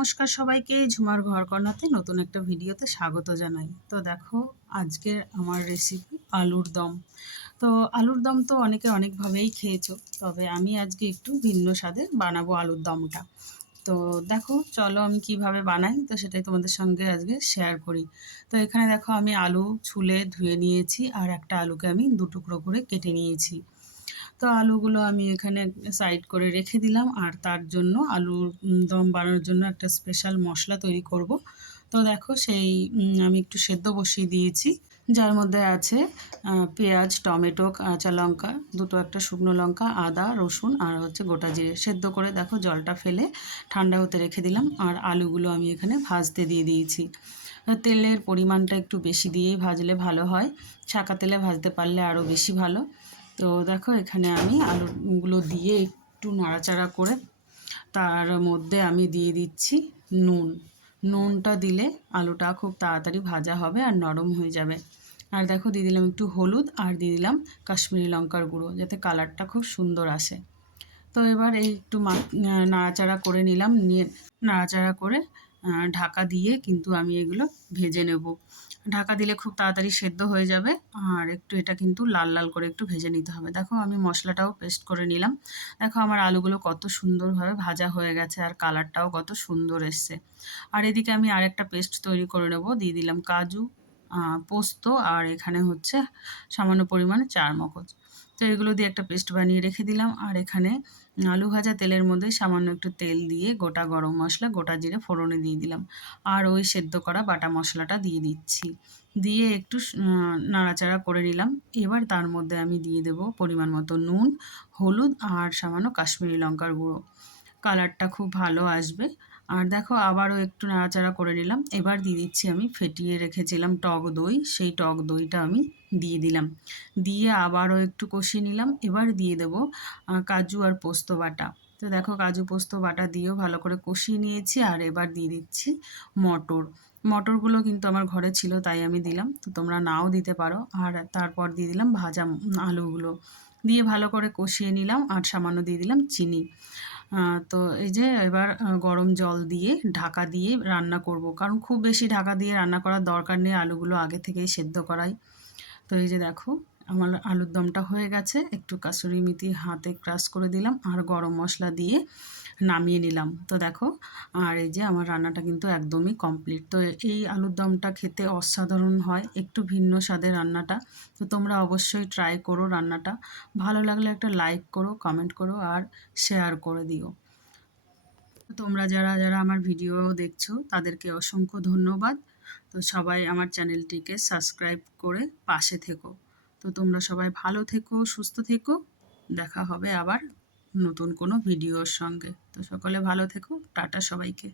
নমস্কার সবাইকে, ঝুমার ঘরকন্নাতে নতুন একটা ভিডিওতে স্বাগত জানাই। তো দেখো, আজকের আমার রেসিপি আলুর দম। তো আলুর দম তো অনেকে অনেকভাবেই খেয়েছো, তবে আমি আজকে একটু ভিন্ন স্বাদে বানাবো আলুর দমটা। তো দেখো, চলো আমি কিভাবে বানাই তো সেটাই তোমাদের সঙ্গে আজকে শেয়ার করি। তো এখানে দেখো, আমি আলু ছুলে ধুয়ে নিয়েছি আর একটা আলুকে আমি দু টুকরো করে কেটে নিয়েছি। তো আলুগুলো আমি এখানে সাইড করে রেখে দিলাম, আর তার জন্য আলুর দম বানানোর জন্য একটা স্পেশাল মশলা তৈরি করব। তো দেখো, সেই আমি একটু সেদ্ধ বসিয়ে দিয়েছি, যার মধ্যে আছে পেঁয়াজ, টমেটো, কাঁচা লঙ্কা দুটো, একটা শুকনো লঙ্কা, আদা, রসুন আর হচ্ছে গোটা জিরে। সেদ্ধ করে দেখো জলটা ফেলে ঠান্ডা হতে রেখে দিলাম, আর আলুগুলো আমি এখানে ভাজতে দিয়ে দিয়েছি। তেলের পরিমাণটা একটু বেশি দিয়েই ভাজলে ভালো হয়, ছাঁকা তেলে ভাজতে পারলে আরও বেশি ভালো। তো দেখো, এখানে আমি আলুগুলো দিয়ে একটু নাড়াচাড়া করে তার মধ্যে আমি দিয়ে দিচ্ছি নুন। নুনটা দিলে আলুটা খুব তাড়াতাড়ি ভাজা হবে আর নরম হয়ে যাবে। আর দেখো, দিয়ে দিলাম একটু হলুদ আর দিয়ে দিলাম কাশ্মীরি লঙ্কার গুঁড়ো, যাতে কালারটা খুব সুন্দর আসে। তো এবার এই একটু নাড়াচাড়া করে নিলাম, নিয়ে নাড়াচাড়া করে ঢাকা দিয়ে কিন্তু আমি এগুলো ভেজে নেব। ঢাকা দিলে খুব তাড়াতাড়ি সেদ্ধ হয়ে যাবে, আর একটু এটা কিন্তু লাল লাল করে একটু ভেজে নিতে হবে। দেখো, আমি মশলাটাও পেস্ট করে নিলাম। দেখো, আমার আলুগুলো কত সুন্দরভাবে ভাজা হয়ে গেছে আর কালারটাও কত সুন্দর এসছে। আর এদিকে আমি আরেকটা পেস্ট তৈরি করে নেব। দিয়ে দিলাম কাজু, পোস্ত, আর এখানে হচ্ছে সামান্য পরিমাণে চারমগজ। তো এগুলো দিয়ে একটা পেস্ট বানিয়ে রেখে দিলাম। আর এখানে আলু ভাজা তেলের মধ্যে সামান্য একটু তেল দিয়ে গোটা গরম মশলা, গোটা জিরে ফোড়নে দিয়ে দিলাম, আর ওই সেদ্ধ করা বাটা মশলাটা দিয়ে দিচ্ছি। দিয়ে একটু নাড়াচাড়া করে নিলাম। এবার তার মধ্যে আমি দিয়ে দেব পরিমাণ মতো নুন, হলুদ আর সামান্য কাশ্মীরি লঙ্কার গুঁড়ো। কালারটা খুব ভালো আসবে। আর দেখো, আবারও একটু নাড়াচাড়া করে নিলাম। এবার দিয়ে দিচ্ছি আমি ফেটিয়ে রেখেছিলাম টক দই, সেই টক দইটা আমি দিয়ে দিলাম। দিয়ে আবারও একটু কষিয়ে নিলাম। এবার দিয়ে দেবো কাজু আর পোস্ত বাটা। তো দেখো, কাজু পোস্ত বাটা দিয়েও ভালো করে কষিয়ে নিয়েছি। আর এবার দিয়ে দিচ্ছি মটর। মটরগুলো কিন্তু আমার ঘরে ছিল, তাই আমি দিলাম। তো তোমরা নাও দিতে পারো। আর তারপর দিয়ে দিলাম ভাজা আলুগুলো, দিয়ে ভালো করে কষিয়ে নিলাম। আর সামান্য দিয়ে দিলাম চিনি। তো এই যে এবার গরম জল দিয়ে ঢাকা দিয়ে রান্না করব, কারণ খুব বেশি ঢাকা দিয়ে রান্না করার দরকার নেই, আলুগুলো আগে থেকেই সেদ্ধ করাই। তো এই যে দেখো, আমার আলুর দমটা হয়ে গেছে। একটু কাসুরি মেথি হাতে ক্রাশ করে দিলাম আর গরম মশলা দিয়ে নামিয়ে নিলাম। তো দেখো, আর এই যে আমার রান্নাটা কিন্তু একদমই কমপ্লিট। তো এই আলুর দমটা খেতে অসাধারণ হয়, একটু ভিন্ন স্বাদের রান্নাটা। তো তোমরা অবশ্যই ট্রাই করো রান্নাটা। ভালো লাগলে একটা লাইক করো, কমেন্ট করো আর শেয়ার করে দিও। তোমরা যারা যারা আমার ভিডিও দেখছো তাদেরকে অসংখ্য ধন্যবাদ। তো সবাই আমার চ্যানেলটিকে সাবস্ক্রাইব করে পাশে থেকো। তো তোমরা সবাই ভালো থেকো, সুস্থ থেকো। দেখা হবে আবার নতুন কোনো ভিডিওর সঙ্গে। তো সকলে ভালো থেকো। টাটা সবাইকে।